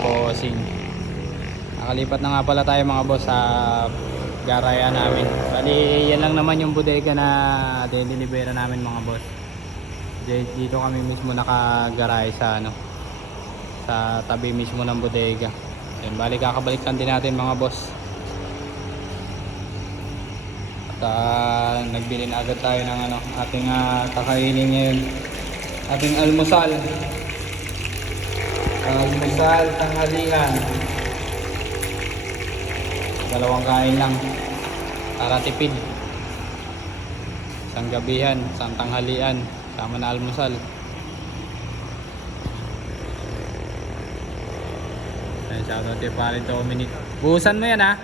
bossing. Nakalipat na nga pala tayo mga boss sa garaya namin. Bali yan lang naman yung bodega na dinilibera namin mga boss. Dito kami mismo nakagaray sa sa tabi mismo ng bodega. Yan, bali kakabalik lang din natin mga boss. At nagbili na agad tayo ng ating kakainin ngayon. Ating almusal. Almusal, tanghalian. Dalawang kain lang para tipid. Isang gabihan, isang tanghalian, sama na almusal. Shoutout kay pare Dominic. Buhusan mo yan ha.